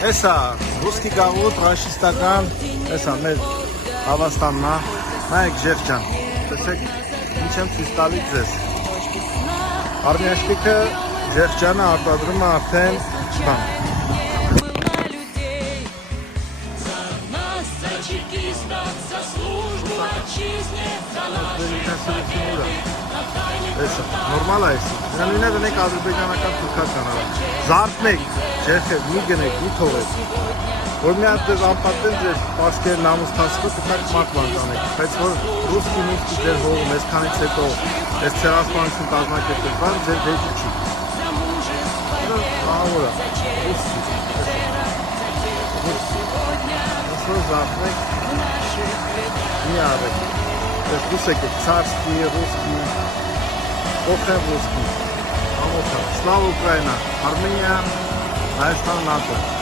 Էսա ռուսկի գաղութ ռաշիստական, էսա մեր Հավաստանն է, նայեք Ժեխջան, տեսեք ինչ եմ ցույց տալիս ձեզ։ Արմիաշտիկը Ժեխջանը արտադրում է արդեն բան։ Էսա, նորմալ է էսի, նույնը դնեք ադրբեջանական թուրքական հարա։ Զարթնեք, Ժեխև, մի գնեք, մի թողեք։ Որ մի հատ ձեզ անպատեն ձեր պասկեր նամուս թասկը կտակ մակվան տանեք, բայց որ ռուսկի ձեր հողում այսքանից հետո այս ցեղասպանություն կազմակերպվան ձեր դեպի չի։ Ահավոր է, ռուսկի։ Այսօր զարթնեք, մի արեք, ես ռուսեք եք, ցարսկի, ռուսկի, օխեն ռուսկի, ամոթա, Սլավ Ուկրաինա, Արմենիա, Հայաստան, ՆԱՏՕ։